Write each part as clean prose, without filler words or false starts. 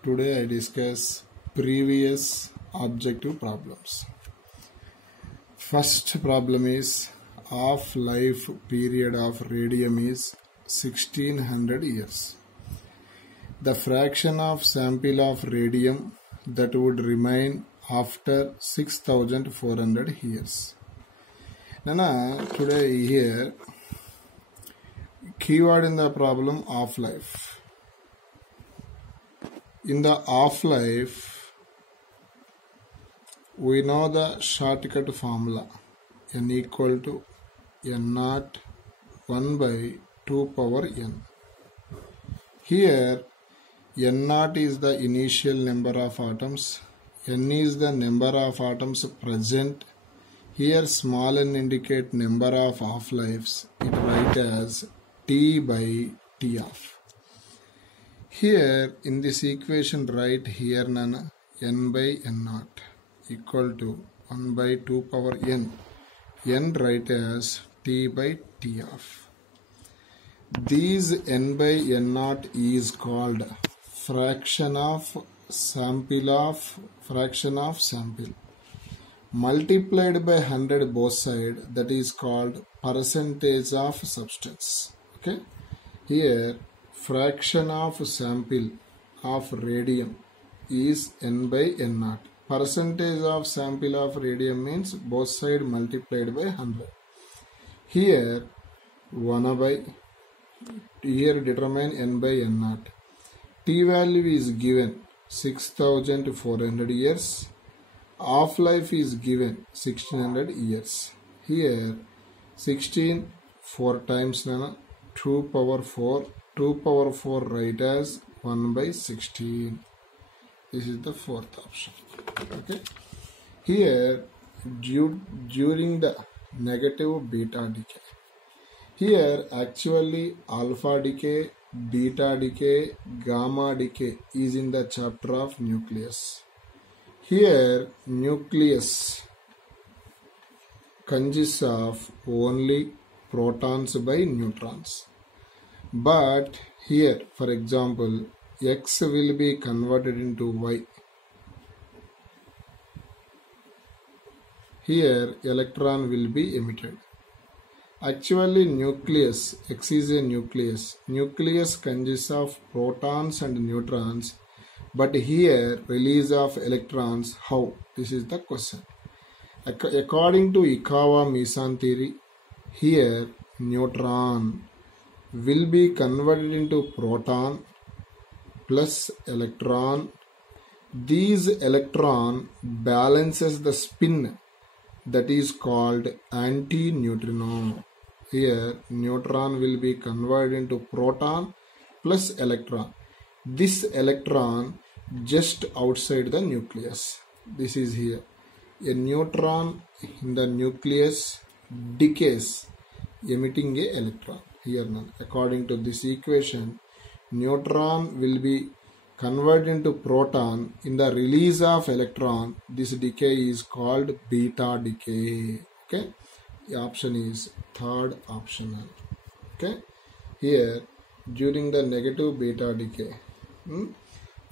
Today I discuss previous objective problems. First problem is half-life period of radium is 1600 years. The fraction of sample of radium that would remain after 6400 years. Nana, today here keyword in the problem half-life. In the half-life, we know the shortcut formula n equal to n naught 1 by 2 power n. Here n naught is the initial number of atoms, n is the number of atoms present. Here small n indicate number of half-lives. It write as T by T of. Here in this equation write here nana n by n naught equal to 1 by 2 power n. N write as T by T of. These n by n naught is called fraction of sample multiplied by 100 both side, that is called percentage of substance. Okay, here fraction of sample of radium is n by n naught. Percentage of sample of radium means both side multiplied by 100. Here 1 by, here determine n by n naught. T value is given 6400 years. Half-life is given 1600 years. Here 16 4 times 2 power 4. 2 power 4 write as 1 by 16. This is the fourth option. Okay. Here during the negative beta decay. Here actually alpha decay, beta decay, gamma decay is in the chapter of nucleus. Here nucleus consists of only protons by neutrons. But here, for example, X will be converted into Y. Here, electron will be emitted. Actually, nucleus, X is a nucleus. Nucleus consists of protons and neutrons. But here, release of electrons, how? This is the question. According to Ikawa-Meson theory, here, neutron will be converted into proton plus electron. These electron balances the spin, that is called anti-neutrino. Here neutron will be converted into proton plus electron. This electron just outside the nucleus. This is here. A neutron in the nucleus decays, emitting a electron. Here none. According to this equation, neutron will be converted into proton. In the release of electron, this decay is called beta decay. Okay, the option is third optional. Okay, here during the negative beta decay,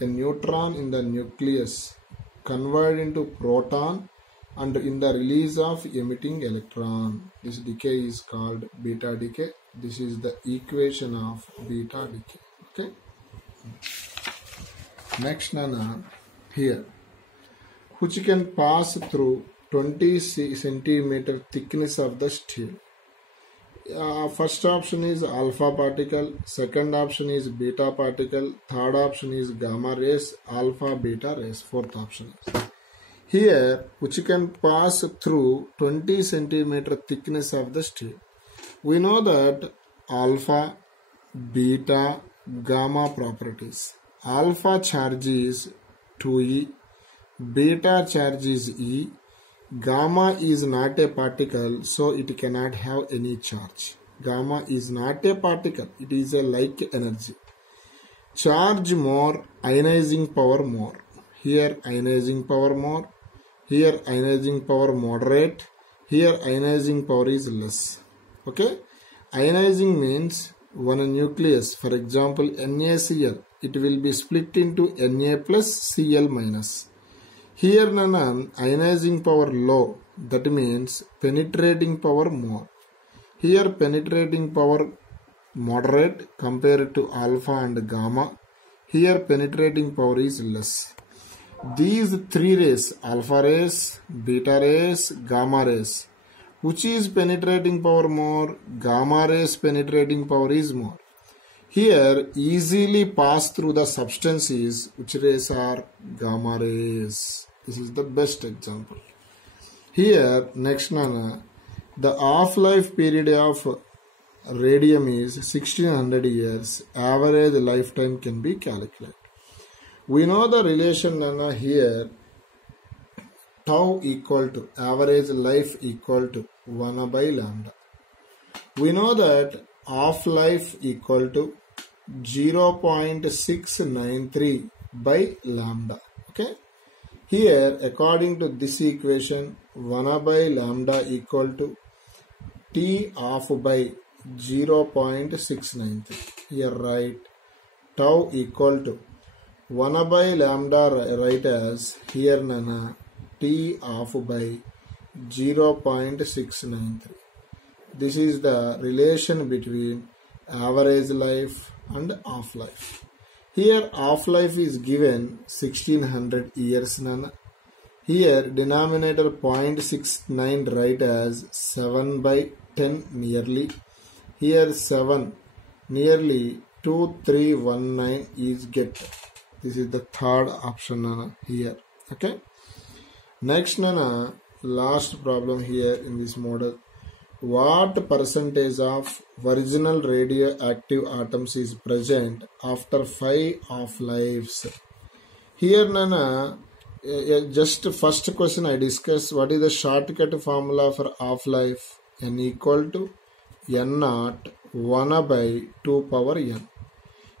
a neutron in the nucleus converted into proton, and in the release of emitting electron, this decay is called beta decay. This is the equation of beta decay. Okay. Next, nana, here, which can pass through 20 centimeter thickness of the steel. First option is alpha particle, second option is beta particle, third option is gamma rays, alpha beta rays, fourth option is. Here, which can pass through 20 centimeter thickness of the steel. We know that alpha, beta, gamma properties. Alpha charge is 2e, beta charge is e, gamma is not a particle, so it cannot have any charge. Gamma is not a particle, it is a like energy. Charge more, ionizing power more. Here ionizing power more, here ionizing power moderate, here ionizing power is less. Okay, ionizing means one nucleus, for example NaCl, it will be split into Na plus Cl minus. Here nana ionizing power low, that means penetrating power more. Here penetrating power moderate compared to alpha and gamma. Here penetrating power is less. These three rays, alpha rays, beta rays, gamma rays, which is penetrating power more? Gamma rays penetrating power is more. Here easily pass through the substances, which rays are gamma rays. This is the best example. Here next nana, the half-life period of radium is 1600 years. Average lifetime can be calculated. We know the relation nana here, tau equal to average life equal to 1 by lambda. We know that half-life equal to 0.693 by lambda. Okay. Here according to this equation, 1 by lambda equal to T half by 0.693. Here write tau equal to 1 by lambda, write as here nana T half by 0.693. This is the relation between average life and half-life. Here half-life is given 1600 years nana. Here denominator 0.69 write as 7 by 10 nearly. Here 7 nearly 2319 is get. This is the third option nana here. Okay. Next nana, last problem here in this model. What percentage of original radioactive atoms is present after 5 half-lives? Here nana, just first question I discuss, what is the shortcut formula for half-life? N equal to N naught 1 by 2 power n.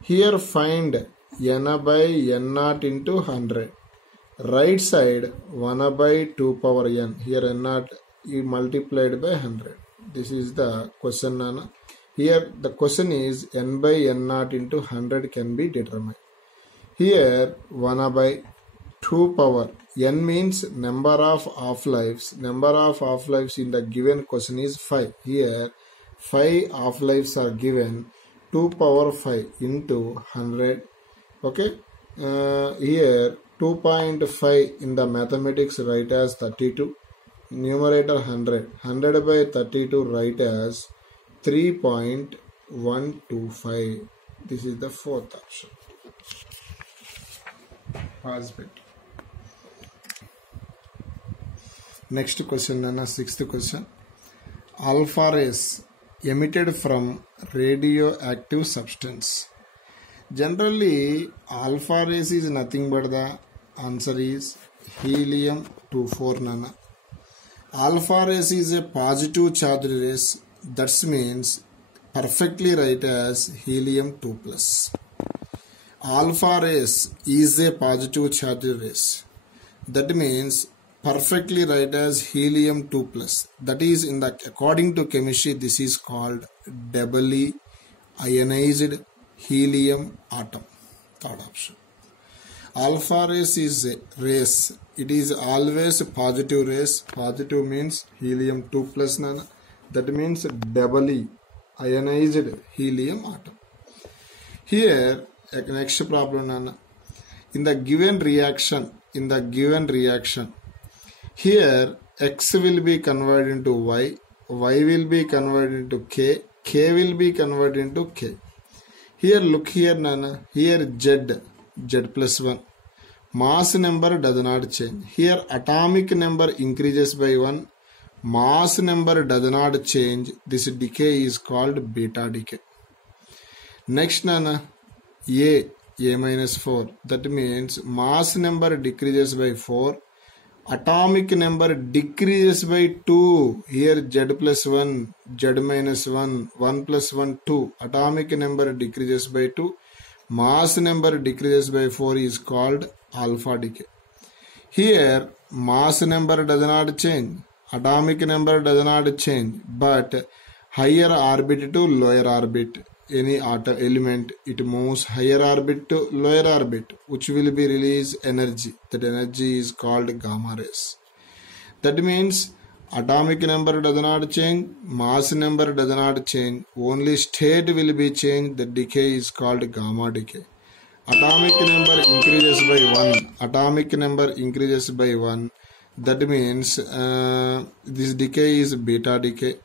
Here find n by n naught into 100. Right side 1 by 2 power n. Here n naught you multiplied by 100. This is the question nana. Here the question is n by n naught into 100 can be determined. Here 1 by 2 power n means number of half-lives. Number of half-lives in the given question is 5. Here 5 half-lives are given. 2 power 5 into 100. Okay. Here 2.5 in the mathematics write as 32. Numerator 100. 100 by 32 write as 3.125. This is the fourth option. Pause bit. Next question, Nana, sixth question. Alpha rays emitted from radioactive substance. Generally, alpha rays is nothing but the answer is helium-24 Nana. Alpha rays is a positive charged rays. That means perfectly right as helium-2 plus. Alpha rays is a positive charged rays. That means perfectly right as helium-2 plus. That is in the according to chemistry this is called doubly ionized helium atom. Third option. Alpha rays is a rays. It is always a positive rays. Positive means helium-2 plus Nana. That means doubly ionized helium atom. Here next problem Nana. In the given reaction, here X will be converted into Y, Y will be converted into K, K will be converted into K. Here look here Nana, here Z plus 1. Mass number does not change. Here atomic number increases by 1. Mass number does not change. This decay is called beta decay. Next Nana, A minus 4. That means mass number decreases by 4. Atomic number decreases by 2. Here Z plus 1, Z minus 1, 1 plus 1, 2. Atomic number decreases by 2. Mass number decreases by 4 is called alpha decay. Here mass number does not change. Atomic number does not change. But higher orbit to lower orbit. any atom element, it moves higher orbit to lower orbit, which will be release energy. That energy is called gamma rays. That means atomic number does not change, mass number does not change, only state will be changed. The decay is called gamma decay. Atomic number increases by 1. Atomic number increases by 1. That means this decay is beta decay.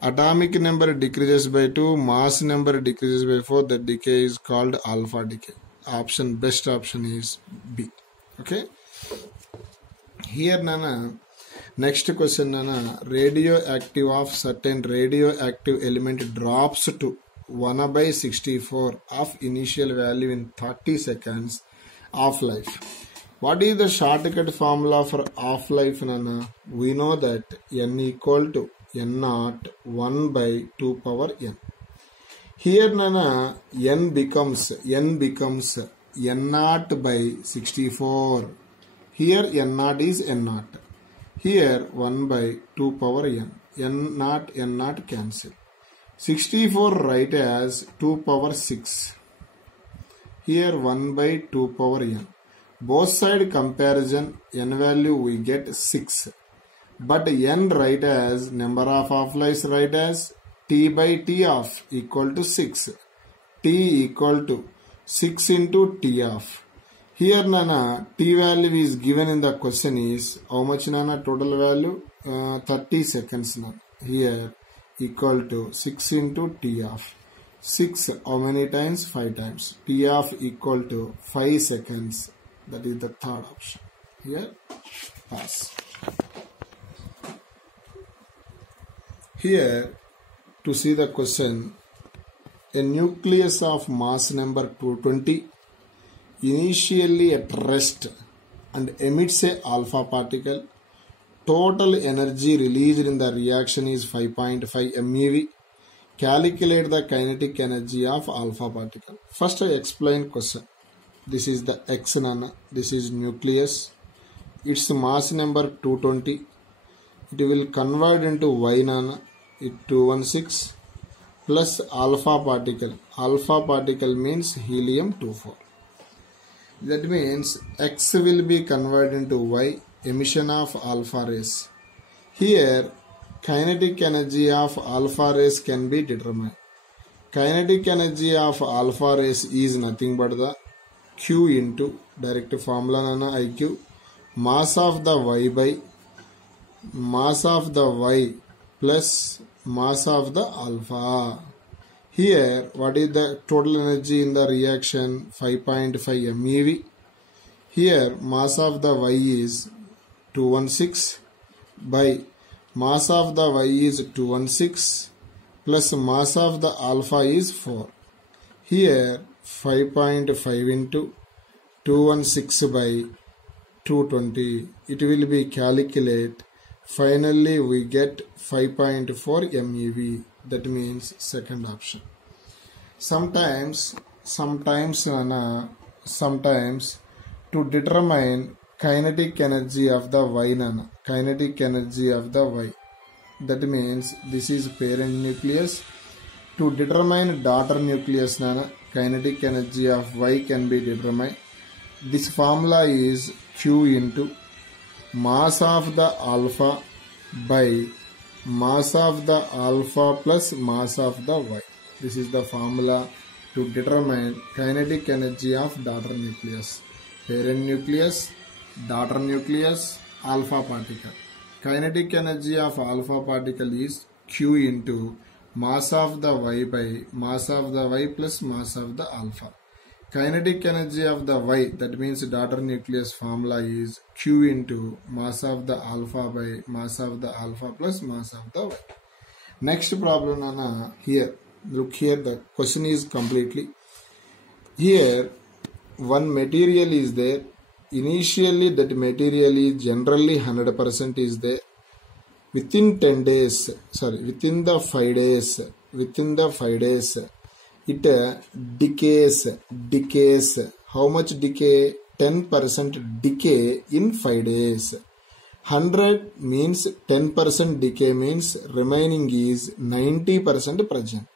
Atomic number decreases by 2. Mass number decreases by 4. The decay is called alpha decay. Best option is B. Okay. Here Nana, next question Nana, radioactive of certain radioactive element drops to 1 by 64 of initial value in 30 seconds of life. What is the shortcut formula for half-life, Nana? We know that n equal to n naught 1 by 2 power n. Here, Nana, n becomes n naught by 64. Here n naught is n naught. Here 1 by 2 power n. N naught cancel. 64 write as 2 power 6. Here 1 by 2 power n. Both side comparison, n value we get 6. But n write as number of half-lives write as t by t of equal to 6. T equal to 6 into t of. Here Nana, t value is given in the question is how much Nana total value? 30 seconds Nana. Here equal to 6 into t of. 6 how many times? 5 times. T of equal to 5 seconds. That is the third option. Here pass. Here to see the question, a nucleus of mass number 220 initially at rest and emits a alpha particle. Total energy released in the reaction is 5.5 MeV. Calculate the kinetic energy of alpha particle. First I explain question. This is the X Nana. This is nucleus. Its mass number 220. It will convert into Y Nana. It 216 plus alpha particle. Alpha particle means helium-24. That means X will be converted into Y, emission of alpha rays. Here kinetic energy of alpha rays can be determined. Kinetic energy of alpha rays is nothing but the Q into direct formula Nana IQ, mass of the Y by mass of the Y plus mass of the alpha. Here what is the total energy in the reaction? 5.5 MeV. Here mass of the Y is 216 by mass of the Y is 216 plus mass of the alpha is 4. Here 5.5 into 216 by 220. It will be calculate. Finally we get 5.4 MeV. That means second option. Sometimes to determine kinetic energy of the Y Nana. Kinetic energy of the Y. That means this is parent nucleus. To determine daughter nucleus Nana, kinetic energy of Y can be determined. This formula is Q into mass of the alpha by mass of the alpha plus mass of the Y. This is the formula to determine kinetic energy of daughter nucleus. Parent nucleus, daughter nucleus, alpha particle. Kinetic energy of alpha particle is Q into mass of the Y by mass of the Y plus mass of the alpha. Kinetic energy of the Y, that means daughter nucleus formula is Q into mass of the alpha by mass of the alpha plus mass of the Y. Next problem Nana, here. Look here, the question is completely. Here one material is there. Initially that material is generally 100% is there. Within within the 5 days, it decays. How much decay? 10% decay in 5 days. 100 means 10% decay means remaining is 90% present.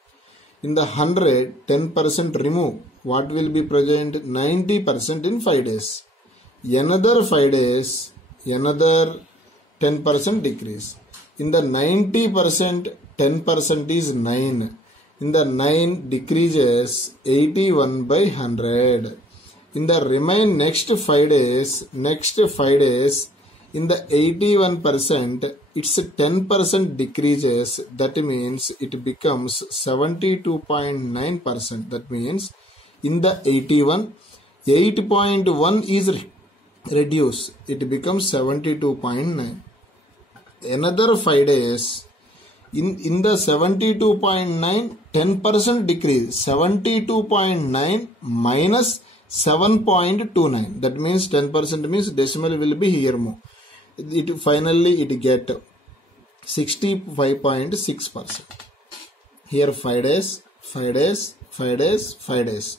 In the 100, 10% remove. What will be present? 90% in 5 days. Another 5 days, another 10% decrease. In the 90%, 10% is 9. In the 9 decreases 81 by 100. In the remain next 5 days, in the 81%, it's 10% decreases. That means it becomes 72.9%. That means in the 81, 8.1 is reduced. It becomes 72.9. Another 5 days, in the 72.9, 10% decrease. 72.9 minus 7.29. That means 10% means decimal will be here more. Finally it get 65.6%. Here 5 days, 5 days, 5 days, 5 days.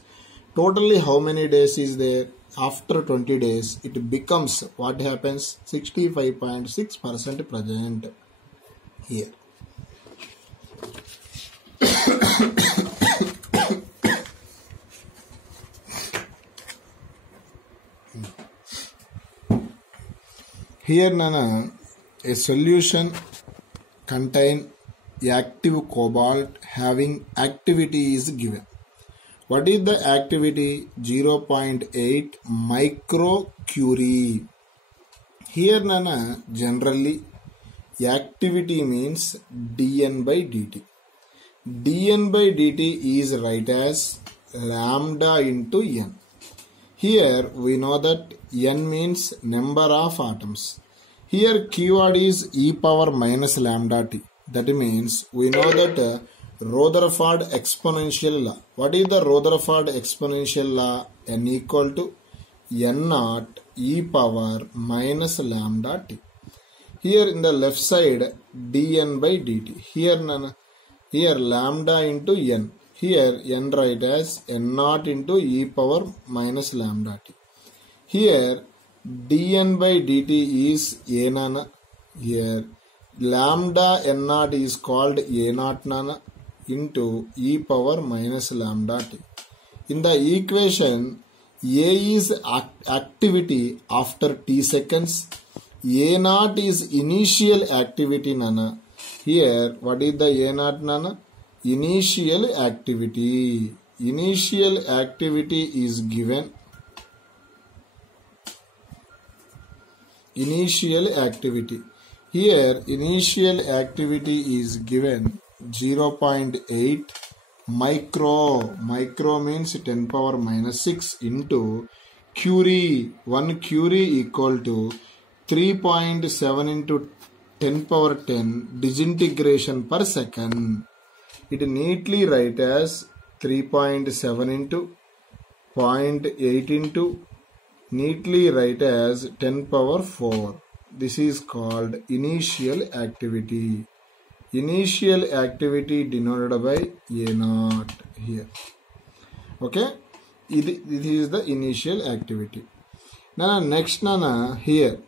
Totally how many days is there? After 20 days it becomes, what happens? 65.6% present here. Here Nana, a solution contain active cobalt having activity is given. What is the activity? 0.8 microcurie. Here Nana, generally activity means dN by dt. dN by dt is write as lambda into n. Here we know that n means number of atoms. Here keyword is e power minus lambda t. That means we know that Rutherford exponential law. What is the Rutherford exponential law? N equal to n naught e power minus lambda t. Here in the left side dN by dt. Here lambda into n. Here n write as n naught into e power minus lambda t. Here dN by dt is a nana. Here lambda n naught is called a naught nana into e power minus lambda t. In the equation, a is activity after t seconds. A naught is initial activity nana. Here what is the a naught nana? Initial activity. Initial activity is given. Initial activity. Here initial activity is given 0.8 micro. Micro means 10 power minus 6 into curie. 1 curie equal to 3.7 into 10 power 10 disintegration per second. It neatly write as 3.7 into 0.8 into neatly write as 10 power 4. This is called initial activity. Initial activity denoted by A naught here. Okay, it is the initial activity. Now next here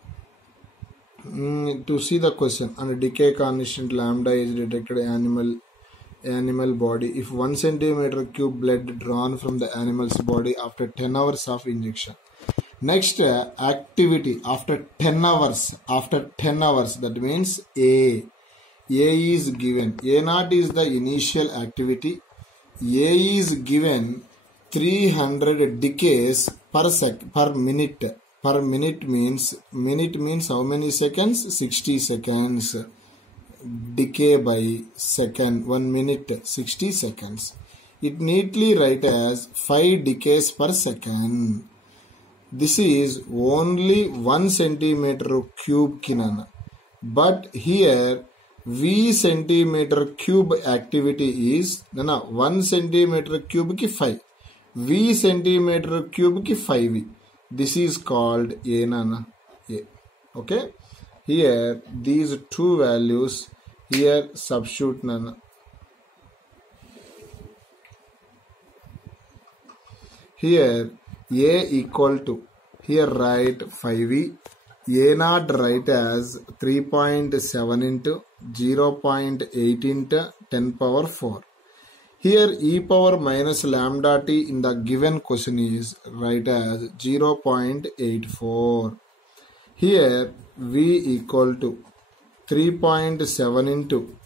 to see the question. Under decay constant lambda is detected animal body if 1 centimeter cube blood drawn from the animal's body after 10 hours of injection. Next activity after 10 hours. After 10 hours, that means A is given. A naught is the initial activity. A is given 300 decays per minute. Per minute means how many seconds? 60 seconds. Decay by second. 1 minute 60 seconds. It neatly write as 5 decays per second. This is only 1 centimeter cube kinana. But here V centimeter cube activity is 1 centimeter cube ki 5. V centimeter cube ki 5V. This is called A nana. A. Okay. Here these two values here substitute nana. Here A equal to, here write 5V, A naught write as 3.7 into 0.8 into 10 power 4. Here e power minus lambda t in the given question is write as 0.84. Here v equal to 3.7 into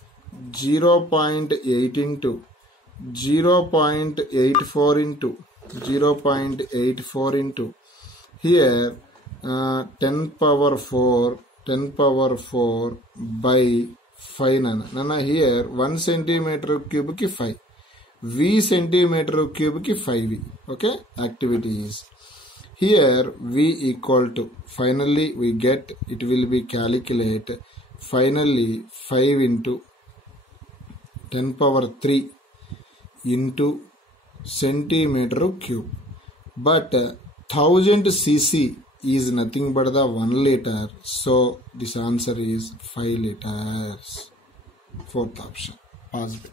0.8 into 0.84 into 0.84 into here 10 power 4 by 5 nana here 1 centimeter cube ki 5 v centimeter cube ki 5v. Okay, activities. Here v equal to, finally we get, it will be calculate finally 5 into 10 power 3 into centimeter cube, but 1000 cc is nothing but the 1 liter, so this answer is 5 liters. Fourth option, pass it.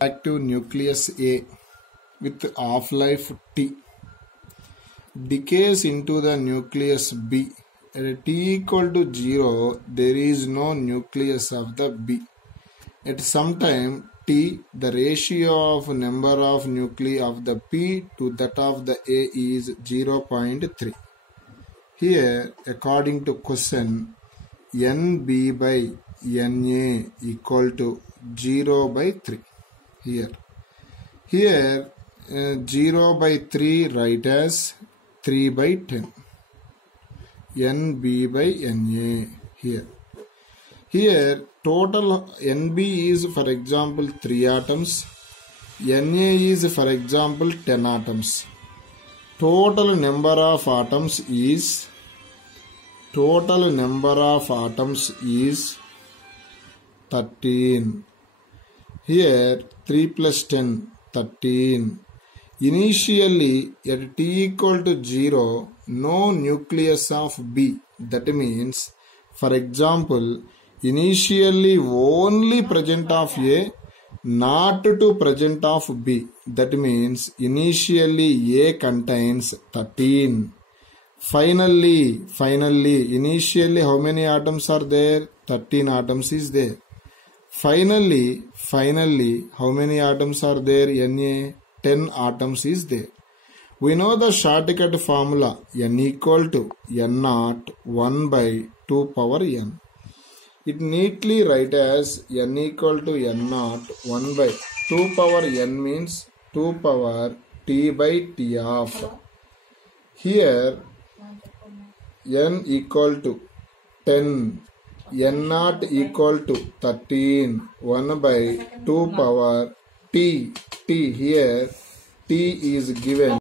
Active nucleus A with half-life T decays into the nucleus B. At T equal to 0, there is no nucleus of the B. At some time T, the ratio of number of nuclei of the P to that of the A is 0.3. Here, according to question, NB by NA equal to 0 by 3. Here 0 by 3 write as 3 by 10. NB by NA here total NB is for example 3 atoms, NA is for example 10 atoms. Total number of atoms is 13. Here 3 plus 10, 13. Initially at T equal to 0, no nucleus of B. That means, for example, initially only present of A, not to present of B. That means initially A contains 13. Finally, initially how many atoms are there? 13 atoms is there. Finally, how many atoms are there? Na, 10 atoms is there. We know the shortcut formula, N equal to N naught 1 by 2 power N. It neatly write as N equal to N naught 1 by 2 power N means 2 power T by T of. Here N equal to 10. N naught equal to 13, 1 by 2 power T. Here T is given